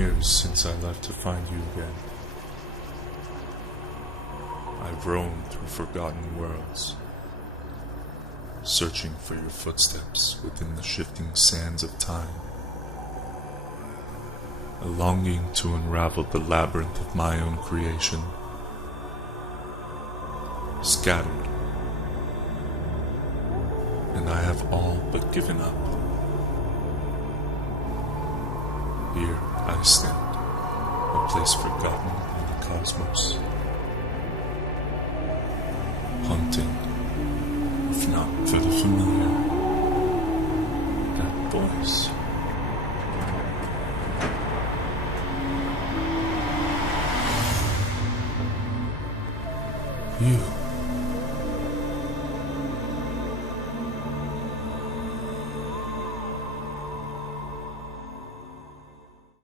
years since I left to find you again. I've roamed through forgotten worlds, searching for your footsteps within the shifting sands of time, a longing to unravel the labyrinth of my own creation, scattered, and I have all but given up. Here I stand, a place forgotten in the cosmos, hunting, if not for the familiar, that voice.